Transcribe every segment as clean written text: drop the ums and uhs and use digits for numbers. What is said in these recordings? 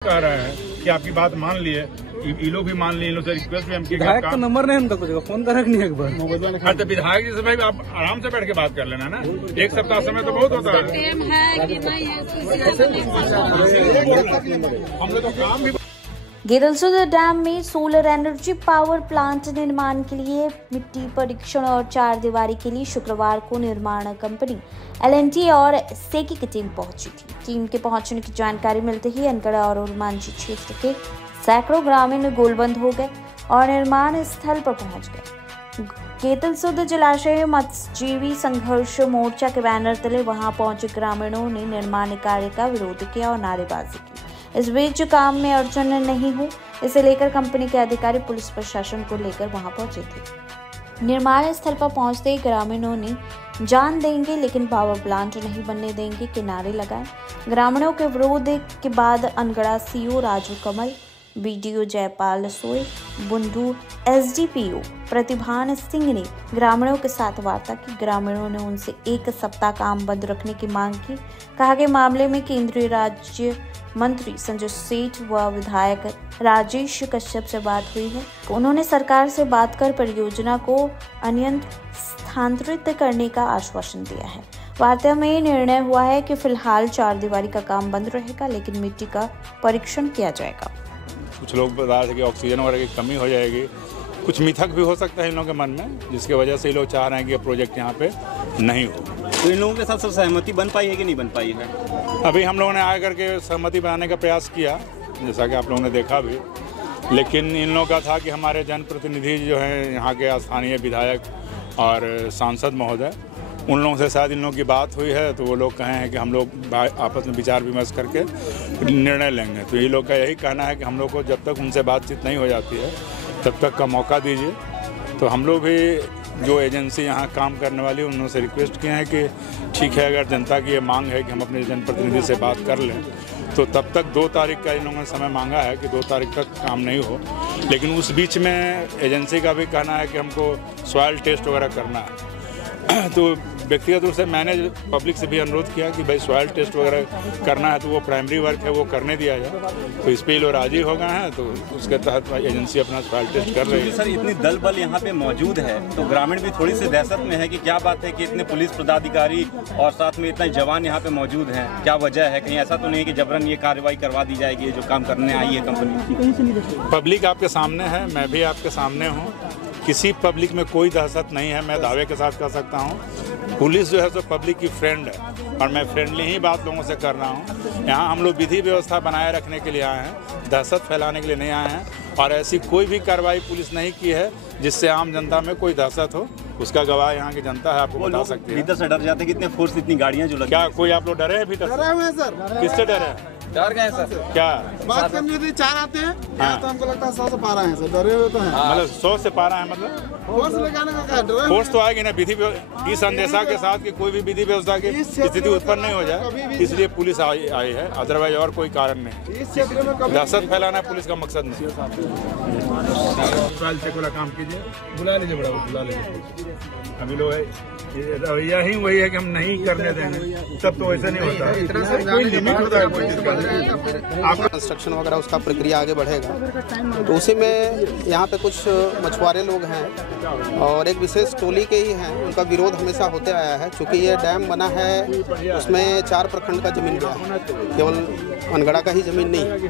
कह रहे हैं कि आपकी बात मान लिए, ये लोग भी मान लिए, इन लोग से रिक्वेस्ट भी हम किए। विधायक का नंबर नहीं उनका, कुछ फोन करा नहीं एक बार। हाँ तो विधायक जी से भाई आप आराम से बैठ के बात कर लेना ना, एक सप्ताह समय तो बहुत होता है। हमने तो काम भी। गेतलसूद डैम में सोलर एनर्जी पावर प्लांट निर्माण के लिए मिट्टी परीक्षण और चार दीवारी के लिए शुक्रवार को निर्माण कंपनी L&T और सेकी की टीम पहुंची थी। टीम के पहुंचने की जानकारी मिलते ही अनगढ़ और उरमांझी क्षेत्र के सैकड़ों ग्रामीण गोलबंद हो गए और निर्माण स्थल पर पहुंच गए। गेतलसूद जलाशय मत्स्यजीवी संघर्ष मोर्चा के बैनर तले वहां पहुंचे ग्रामीणों ने निर्माण कार्य का विरोध किया और नारेबाजी की। इस बीच काम में अड़चन नहीं हो, इसे लेकर कंपनी के अधिकारी पुलिस प्रशासन को लेकर वहां पहुंचे थे। निर्माण स्थल पर पहुंचते ही ग्रामीणों ने जान देंगे लेकिन पावर प्लांट नहीं बनने देंगे के नारे लगाए। ग्रामीणों के विरोध के बाद अनगढ़ सीओ राजू कमल, बीडीओ जयपाल सोय, बुंदू SDPO प्रतिभान सिंह ने ग्रामीणों के साथ वार्ता की। ग्रामीणों ने उनसे एक सप्ताह काम बंद रखने की मांग की। कहा कि मामले में केंद्रीय राज्य मंत्री संजय सेठ व विधायक राजेश कश्यप से बात हुई है। उन्होंने सरकार से बात कर परियोजना को अन्यत्र स्थानांतरित करने का आश्वासन दिया है। वार्ता में निर्णय हुआ है कि फिलहाल चार दीवारी का काम बंद रहेगा, लेकिन मिट्टी का परीक्षण किया जाएगा। कुछ लोग बता रहे कि ऑक्सीजन वगैरह की कमी हो जाएगी, कुछ मिथक भी हो सकता है इन लोगों के मन में, जिसकी वजह से ये लोग चाह रहे हैं कि प्रोजेक्ट यहाँ पे नहीं हो। तो इन लोगों के साथ सब सहमति बन पाई है कि नहीं बन पाई है? अभी हम लोगों ने आकर के सहमति बनाने का प्रयास किया, जैसा कि आप लोगों ने देखा भी, लेकिन इन लोगों का था कि हमारे जनप्रतिनिधि जो हैं यहाँ के स्थानीय विधायक और सांसद महोदय, उन लोगों से शायद इन लोगों की बात हुई है, तो वो लोग कहे हैं कि हम लोग आपस में विचार विमर्श करके निर्णय लेंगे। तो ये लोग का यही कहना है कि हम लोग को जब तक उनसे बातचीत नहीं हो जाती है तब तक का मौका दीजिए। तो हम लोग भी जो एजेंसी यहाँ काम करने वाली उन्होंने से रिक्वेस्ट किए हैं कि ठीक है, अगर जनता की ये मांग है कि हम अपने जनप्रतिनिधि से बात कर लें, तो तब तक 2 तारीख का इन लोगों ने समय मांगा है कि 2 तारीख तक काम नहीं हो। लेकिन उस बीच में एजेंसी का भी कहना है कि हमको सॉइल टेस्ट वगैरह करना है। तो व्यक्तिगत रूप से मैंने पब्लिक से भी अनुरोध किया कि भाई सॉइल टेस्ट वगैरह करना है तो वो प्राइमरी वर्क है, वो करने दिया जाए। तो इस पर लोग राजी हो गए हैं, तो उसके तहत एजेंसी अपना सॉइल टेस्ट कर रही है। सर, इतनी दल बल यहाँ पे मौजूद है तो ग्रामीण भी थोड़ी सी दहशत में है कि क्या बात है कि इतने पुलिस पदाधिकारी और साथ में इतने जवान यहाँ पे मौजूद हैं, क्या वजह है? कहीं ऐसा तो नहीं कि जबरन ये कार्रवाई करवा दी जाएगी जो काम करने आई है कंपनी? पब्लिक आपके सामने है, मैं भी आपके सामने हूँ, किसी पब्लिक में कोई दहशत नहीं है, मैं दावे के साथ कह सकता हूँ। पुलिस जो है सो पब्लिक की फ्रेंड है और मैं फ्रेंडली ही बात लोगों से कर रहा हूँ। यहाँ हम लोग विधि व्यवस्था बनाए रखने के लिए आए हैं, दहशत फैलाने के लिए नहीं आए हैं। और ऐसी कोई भी कार्रवाई पुलिस नहीं की है जिससे आम जनता में कोई दहशत हो। उसका गवाह यहाँ की जनता है, आपको बता सकते हैं। भीतर से डर जाते हैं, कितने फोर्स, इतनी गाड़ियाँ जो लगी। क्या कोई आप लोग डरे हैं भीतर? डरे हुए हैं सर। किससे डरे हैं? डर गए सर। क्या बात करने के लिए 4 आते हैं, तो हमको लगता है 100 से 12 हैं सर। डरे हुए तो हैं। मतलब 100 से 12 है, मतलब फोर्स लगाने का क्या डर? फोर्स तो आएगी ना विधि इस अंदेशा के साथ कि कोई भी विधि व्यवस्था की स्थिति उत्पन्न नहीं हो जाए, इसलिए पुलिस आई है। अदरवाइज और कोई कारण नहीं। इस क्षेत्र में दहशत फैलाना पुलिस का मकसद नहीं। चेक वाला काम कीजिए, बुला लीजिए, बड़ा बुला लीजिए। अभी लोग यही वही है कि हम नहीं करने देंगे, तब तो ऐसा नहीं होता। कोई लिमिट होता है कोई चीज का। आपका कंस्ट्रक्शन वगैरह उसका प्रक्रिया आगे बढ़ेगा, तो उसी में यहाँ पे कुछ मछुआरे लोग हैं और एक विशेष टोली के ही हैं, उनका विरोध हमेशा होते आया है। क्योंकि ये डैम बना है, उसमें 4 प्रखंड का जमीन गया है, केवल अनगढ़ का ही जमीन नहीं,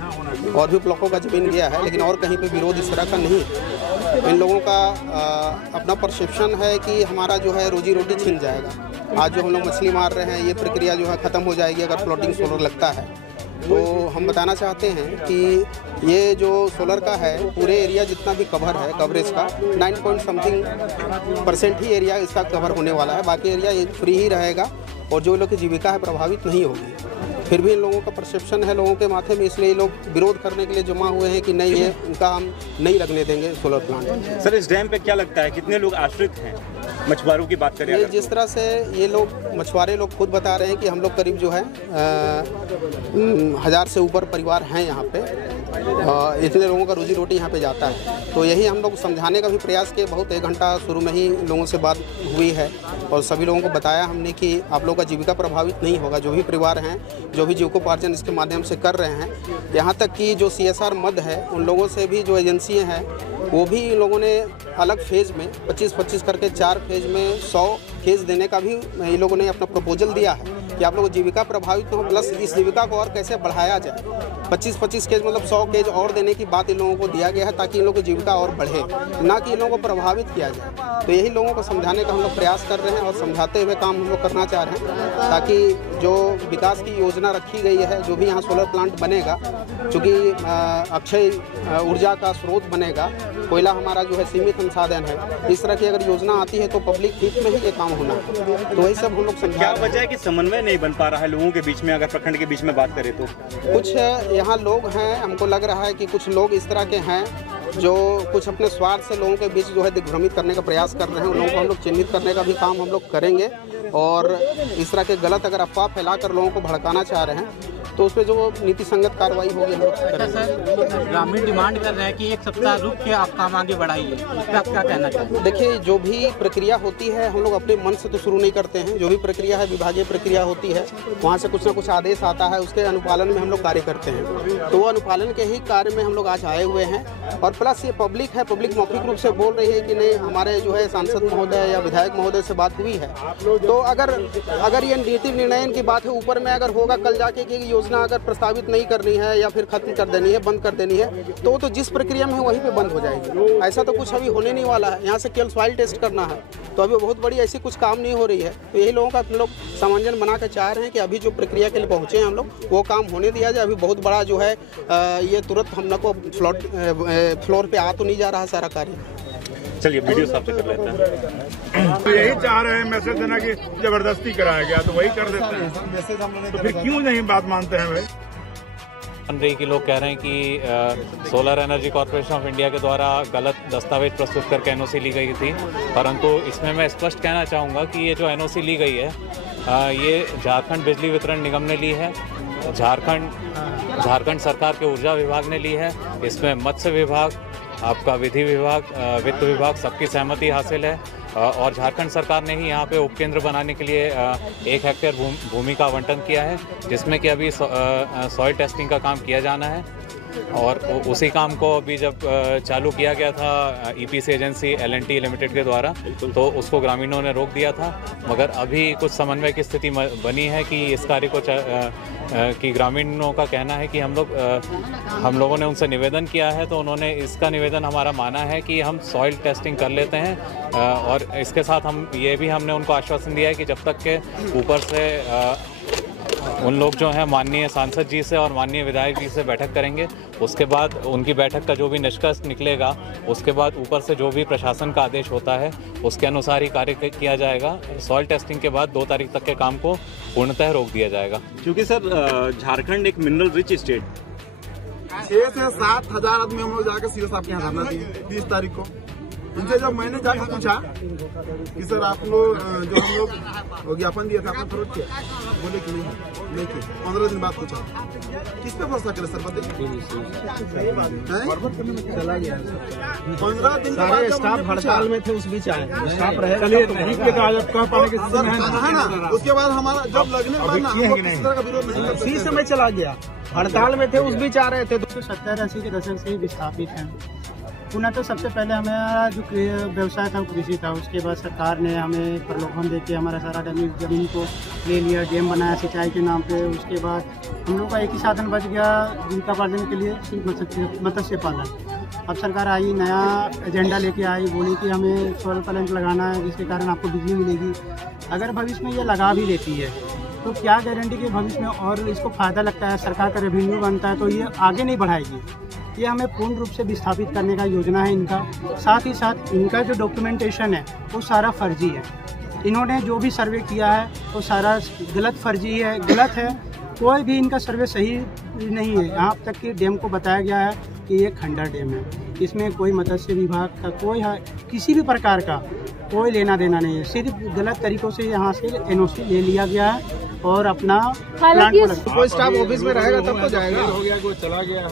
और भी ब्लॉकों का जमीन गया है, लेकिन और कहीं पे विरोध इस तरह का नहीं। इन लोगों का अपना परसेप्शन है कि हमारा जो है रोजी रोटी छिन जाएगा। आज जो हम लोग मछली मार रहे हैं, ये प्रक्रिया जो है ख़त्म हो जाएगी अगर फ्लोटिंग सोलर लगता है। तो हम बताना चाहते हैं कि ये जो सोलर का है, पूरे एरिया जितना भी कवर है, कवरेज का 9% ही एरिया इसका कवर होने वाला है। बाकी एरिया ये फ्री ही रहेगा और जो लोग की जीविका है प्रभावित नहीं होगी। फिर भी इन लोगों का परसेप्शन है लोगों के माथे में, इसलिए लोग विरोध करने के लिए जमा हुए हैं कि नहीं, ये उनका हम नहीं लगने देंगे सोलर प्लांट। सर, इस डैम पे क्या लगता है कितने लोग आश्रित हैं? मछुआरों की बात करें, जिस तरह से ये लोग मछुआरे लोग खुद बता रहे हैं कि हम लोग करीब जो है 1000 से ऊपर परिवार हैं यहाँ पे, इतने लोगों का रोजी रोटी यहाँ पे जाता है। तो यही हम लोग समझाने का भी प्रयास किए, बहुत 1 घंटा शुरू में ही लोगों से बात हुई है और सभी लोगों को बताया हमने कि आप लोगों का जीविका प्रभावित नहीं होगा। जो भी परिवार हैं, जो भी जीविकोपार्जन इसके माध्यम से कर रहे हैं, यहाँ तक कि जो CSR मद है उन लोगों से भी जो एजेंसियाँ हैं वो भी इन लोगों ने अलग फेज़ में 25-25 करके 4 फेज़ में 100 केस देने का भी इन लोगों ने अपना प्रपोजल दिया है कि आप लोग जीविका प्रभावित हो, प्लस इस जीविका को और कैसे बढ़ाया जाए। 25-25 केस मतलब 100 केस और देने की बात इन लोगों को दिया गया है ताकि इन लोगों की जीविका और बढ़े, ना कि इन लोगों को प्रभावित किया जाए। तो यही लोगों को समझाने का हम लोग प्रयास कर रहे हैं और समझाते हुए काम हम लोग करना चाह रहे हैं ताकि जो विकास की योजना रखी गई है, जो भी यहाँ सोलर प्लांट बनेगा, चूँकि अक्षय ऊर्जा का स्रोत बनेगा, कोयला हमारा जो है सीमित संसाधन है, इस तरह की अगर योजना आती है तो पब्लिक हित में ही ये काम होना है। तो वही सब हम लोग समझा। क्या वजह है कि समन्वय नहीं बन पा रहा है लोगों के बीच में, अगर प्रखंड के बीच में बात करें तो? कुछ यहाँ लोग हैं, हमको लग रहा है कि कुछ लोग इस तरह के हैं जो कुछ अपने स्वार्थ से लोगों के बीच जो है दिग्भ्रमित करने का प्रयास कर रहे हैं। उन लोगों को हम लोग चिन्हित करने का भी काम हम लोग करेंगे और इस तरह के गलत अगर अफवाह फैलाकर लोगों को भड़काना चाह रहे हैं तो उस पर जो नीति संगत कार्रवाई होगी हम लोग करेंगे। ग्रामीण डिमांड कर रहे हैं कि 1 सप्ताह रुक के आप काम आगे बढ़ाइए, इस पर आप क्या कहना चाहते हैं? देखिए, जो भी प्रक्रिया होती है हम लोग अपने मन से तो शुरू नहीं करते हैं। जो भी प्रक्रिया है विभागीय प्रक्रिया होती है, वहाँ से कुछ ना कुछ आदेश आता है, उसके अनुपालन में हम लोग कार्य करते हैं। तो वो अनुपालन के ही कार्य में हम लोग आज आए हुए हैं और प्लस ये पब्लिक है, पब्लिक मौखिक रूप से बोल रही है कि नहीं, हमारे जो है सांसद महोदय या विधायक महोदय से बात हुई है। तो अगर ये नीति निर्णयन की बात है ऊपर में अगर होगा कल जाके कि योजना अगर प्रस्तावित नहीं करनी है या फिर खत्म कर देनी है, बंद कर देनी है, तो जिस प्रक्रिया में है वहीं पे बंद हो जाएगी। ऐसा तो कुछ अभी होने नहीं वाला है। यहाँ से केवल सॉइल टेस्ट करना है, तो अभी बहुत बड़ी ऐसी कुछ काम नहीं हो रही है। तो यही लोगों का हम लोग सामंजन बना कर चाह रहे हैं कि अभी जो प्रक्रिया के लिए पहुँचे हैं हम लोग, वो काम होने दिया जाए। अभी बहुत बड़ा जो है ये तुरंत हम लोग को फ्लोर पे आ तो नहीं जा रहा सारा कार्य। चलिए वीडियो साफ से कर लेते हैं। तो यही चाह रहे हैं मैसेज देना कि जबरदस्ती कराया गया तो वही कर देते हैं, तो फिर क्यों नहीं बात मानते हैं भाई? बन रही कि लोग कह रहे हैं कि solar energy corporation of India के द्वारा गलत दस्तावेज प्रस्तुत करके NOC ली गई थी, परंतु इसमें मैं स्पष्ट कहना चाहूँगा कि ये जो NOC ली गई है ये झारखंड बिजली वितरण निगम ने ली है, झारखंड सरकार के ऊर्जा विभाग ने ली है। इसमें मत्स्य विभाग, आपका विधि विभाग, वित्त विभाग, सबकी सहमति हासिल है और झारखंड सरकार ने ही यहाँ पे उपकेंद्र बनाने के लिए 1 हेक्टेयर भूमि का आवंटन किया है, जिसमें कि अभी सॉइल टेस्टिंग का काम किया जाना है। और उसी काम को अभी जब चालू किया गया था EPC एजेंसी L&T लिमिटेड के द्वारा, तो उसको ग्रामीणों ने रोक दिया था। मगर अभी कुछ समन्वय की स्थिति बनी है कि इस कार्य को कि ग्रामीणों का कहना है कि हम लोगों ने उनसे निवेदन किया है, तो उन्होंने इसका निवेदन हमारा माना है कि हम सॉइल टेस्टिंग कर लेते हैं। और इसके साथ हमने उनको आश्वासन दिया है कि जब तक के ऊपर से उन लोग जो हैं माननीय सांसद जी से और माननीय विधायक जी से बैठक करेंगे, उसके बाद उनकी बैठक का जो भी निष्कर्ष निकलेगा, उसके बाद ऊपर से जो भी प्रशासन का आदेश होता है उसके अनुसार ही कार्य किया जाएगा। सॉइल टेस्टिंग के बाद 2 तारीख तक के काम को पूर्णतः रोक दिया जाएगा। क्योंकि सर झारखंड एक मिनरल रिच स्टेट, 6 से 7 हजार आदमी हम लोग जाकर सीओ साहब के यहाँ धरना दिए 30 तारीख को। इनसे जब मैंने जाकर पूछा कि सर आप लोग जो हम लोग ज्ञापन दिया था आपने फरोख्त किया, बोले कि नहीं किया। 15 दिन बाद पूछा, किस पे भरोसा करे सर बताइए? 15 दिन सारे स्टाफ हड़ताल में थे, उस बीच आए स्टाफ रहे उसके बाद हमारा जब लगने के बाद हम लोग किसी तरह का विरोध नहीं करते। इसी समय चला गया, हड़ताल में थे, उस बीच आ रहे थे। 70-80 के दशक से ही विस्थापित हैं। पुनः तो सबसे पहले हमारा जो व्यवसाय था वो कृषि था, उसके बाद सरकार ने हमें प्रलोभन देके हमारा सारा जमीन को ले लिया, डैम बनाया सिंचाई के नाम पे। उसके बाद हम लोग का एक ही साधन बच गया जीविकोपार्जन के लिए, सिर्फ मत्स्य पालन। अब सरकार आई, नया एजेंडा लेके आई, बोली कि हमें सोलर प्लांट लगाना है जिसके कारण आपको बिजली मिलेगी। अगर भविष्य में ये लगा भी लेती है तो क्या गारंटी कि भविष्य में और इसको फ़ायदा लगता है, सरकार का रेवेन्यू बनता है, तो ये आगे नहीं बढ़ाएगी। ये हमें पूर्ण रूप से विस्थापित करने का योजना है इनका। साथ ही साथ इनका जो डॉक्यूमेंटेशन है वो सारा फर्जी है। इन्होंने जो भी सर्वे किया है वो सारा गलत फर्जी है, गलत है। कोई भी इनका सर्वे सही नहीं है। यहाँ तक कि डैम को बताया गया है कि ये खंडर डैम है, इसमें कोई मत्स्य विभाग का कोई किसी भी प्रकार का कोई लेना देना नहीं है। सिर्फ गलत तरीक़ों से यहाँ से NOC ले लिया गया है और अपना प्लांट को कोई स्टाफ ऑफिस में रहेगा तब तो जाएगा। हो गया कि वो चला गया है,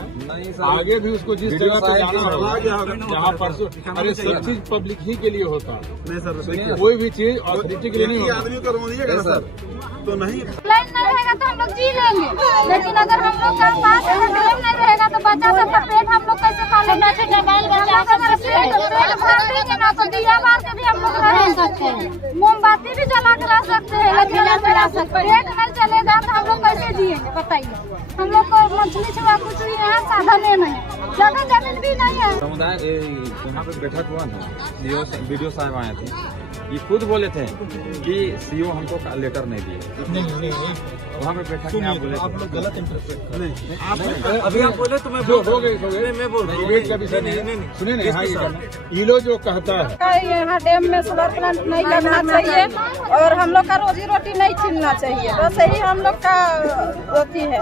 आगे भी उसको जिस जगह पे जाना होगा, जहाँ परसों, अरे सब चीज पब्लिक ही के लिए होता है। नहीं सर, कोई भी चीज अथॉरिटी के लिए नहीं होता। आदमी को रोक दीजिएगा ना सर, तो नहीं लाइन नहीं रहेगा तो हम लोग जी लेंगे, लेकिन अगर हम लोग का पास अगर लाइन नहीं रहेगा तो बच्चा सबका पेट हम लोग कैसे पालेंगे? पेट भर देंगे ना तो दिया बाल के भी हम लोग रह सकते हैं, मोमबत्ती भी जला के रह सकते हैं, लेकिन पेट नहीं चलेगा तो हम लोग कैसे जिएंगे बताइए? हम लोग को मछली छुआ कुछ भी यहाँ साधन नहीं, ज्यादा जमीन भी नहीं है। समुदाय यहाँ पे बैठक हुआ था, वीडियो साहब आए थे, ये खुद बोले थे कि सीओ हमको लेटर नहीं दिए। वहाँ पे बैठक में आप बोले आप लोग गलत इंटरप्रेट अभी आप बोले तो मैं बोल सुने नहीं, ईलो जो कहता है यहाँ डैम में सोलर प्लांट नहीं लगना चाहिए और हम लोग का रोजी रोटी नहीं छीनना चाहिए, बस यही हम लोग का होती है।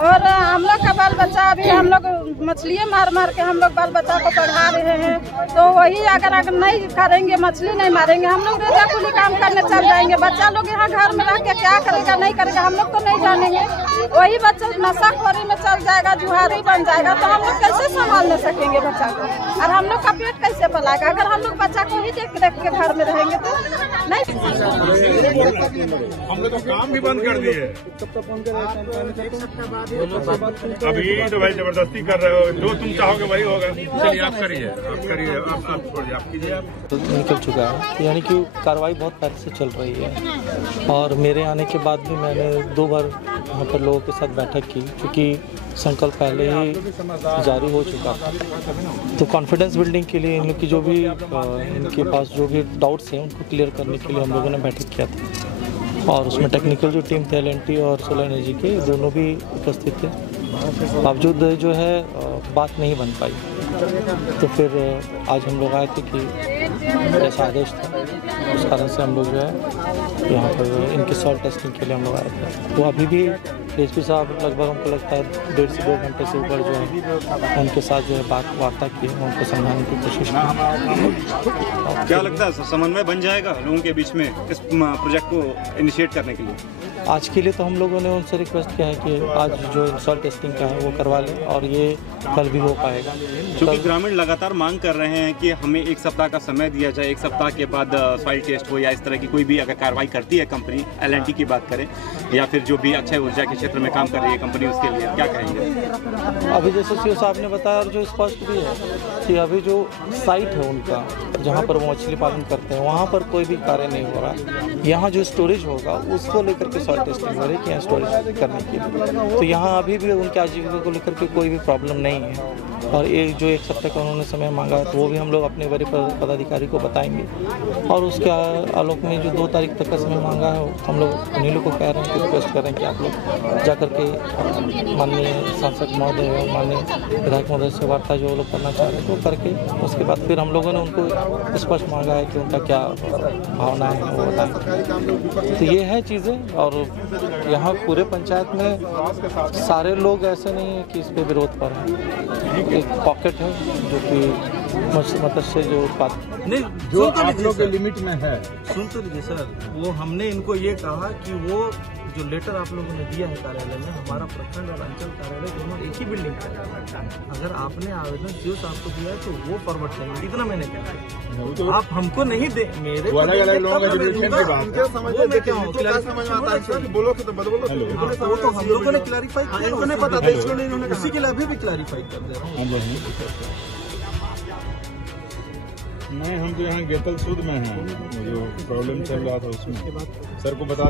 और हम लोग का बाल बच्चा अभी हम लोग मछलियाँ मार मार के हम लोग बाल बच्चा को पढ़ा रहे हैं, तो वही अगर नहीं करेंगे, मछली नहीं मारेंगे, हम लोग रोजा कुली काम करने चल जाएंगे। बच्चा लोग यहाँ घर में रह के क्या करेगा नहीं करेगा हम लोग तो नहीं जानेंगे। वही बच्चा नशाखोरी में चल जाएगा, जुहारी बन जाएगा, तो हम लोग कैसे संभाल नहीं सकेंगे बच्चा को? और हम लोग का पेट कैसे पलाएगा अगर हम लोग बच्चा को ही देख देख के घर में रहेंगे तो नहीं। हम लोग तो काम भी बंद कर दिए। अभी तो भाई जबरदस्ती कर रहे हो, जो तुम चाहोगे वही होगा। चलिए आप करिए, आप छोड़िए, आप कीजिए। तो निकल चुका है, यानी कि कार्रवाई बहुत पहले से चल रही है और मेरे आने के बाद भी मैंने 2 बार यहाँ पर लोगों के साथ बैठक की, क्योंकि संकल्प पहले ही जारी हो चुका था। तो कॉन्फिडेंस बिल्डिंग के लिए इन लोग की जो भी इनके पास जो भी डाउट्स हैं उनको क्लियर करने के लिए हम लोगों ने बैठक किया था और उसमें टेक्निकल जो टीम थे LNT और सोलर एनर्जी के दोनों भी उपस्थित थे। बावजूद जो है बात नहीं बन पाई, तो फिर आज हम लोग आए थे कि ऐसा आदेश था, उस कारण से हम लोग जो है यहाँ पर इनके सॉइल टेस्टिंग के लिए हम लोग आए थे। तो अभी भी DSP साहब लगभग हमको लगता है 1.5 से 2 घंटे से ऊपर जो है उनके साथ जो है वार्ता की, उनको समझाने की कोशिश की। क्या लगता है समन्वय बन जाएगा लोगों के बीच में इस प्रोजेक्ट को इनिशिएट करने के लिए? आज के लिए तो हम लोगों ने उनसे रिक्वेस्ट किया है कि आज जो सॉइल टेस्टिंग का है वो करवा लें और ये कल भी हो पाएगा। क्योंकि ग्रामीण लगातार मांग कर रहे हैं कि हमें 1 सप्ताह का समय दिया जाए, 1 सप्ताह के बाद सॉइल टेस्ट हो या इस तरह की कोई भी अगर कार्रवाई करती है कंपनी, LNT की बात करें या फिर जो भी अक्षय ऊर्जा के क्षेत्र में काम कर रही है कंपनी, उसके लिए क्या कहेंगे? अभी जैसे सीओ साहब ने बताया और जो स्पष्ट भी है कि अभी जो साइट है उनका जहाँ पर वो मछली पालन करते हैं वहाँ पर कोई भी कार्य नहीं हो रहा है। यहाँ जो स्टोरेज होगा उसको लेकर के सॉइल टेस्टिंग हो रही है कि यहाँ स्टोरेज करने के लिए, तो यहाँ अभी भी उनके आजीविका को लेकर के कोई भी प्रॉब्लम नहीं है। और एक जो 1 सप्ताह का उन्होंने समय मांगा तो वो भी हम लोग अपने वरीय पदाधिकारी को बताएंगे और उसके आलोक में जो 2 तारीख तक का समय मांगा है हम लोग उन्हीं लोग को कह रहे हैं कि रिक्वेस्ट कर रहे हैं कि आप लोग जा करके माननीय सांसद महोदय, माननीय विधायक महोदय से वार्ता जो लोग करना चाह रहे हैं वो करके उसके बाद फिर हम लोगों ने उनको स्पष्ट मांगा है कि उनका क्या भावना है वो बताएं। तो ये है चीज़ें। और यहाँ पूरे पंचायत में सारे लोग ऐसे नहीं हैं कि इस पर विरोध पर हैं। एक पॉकेट है जो कि मत्स्य जो उत्पाद नहीं जो आप लोग के लिमिट में है। सुन तो लीजिए सर, वो हमने इनको ये कहा कि वो जो लेटर आप लोगों ने दिया है कार्यालय में, हमारा प्रखंड और अंचल कार्यालय दोनों एक ही बिल्डिंग का, अगर आपने आवेदन सीओ साहब को दिया है तो वो फॉरवर्ड करेंगे, इतना मैंने कहा। तो आप हमको नहीं दे, मेरे अलग-अलग लोगों का डिवीजन की बात है, बोलो कि तो बोलो, वो तो हम लोगों ने क्लैरिफाई किया, इनको नहीं पता था, इसलिए इन्होंने इसी के लिए अभी भी क्लैरिफाई कर दे रहा हूँ। नहीं हम तो यहाँ गेतल सूद में हैं, जो प्रॉब्लम चल रहा था उसमें सर को बता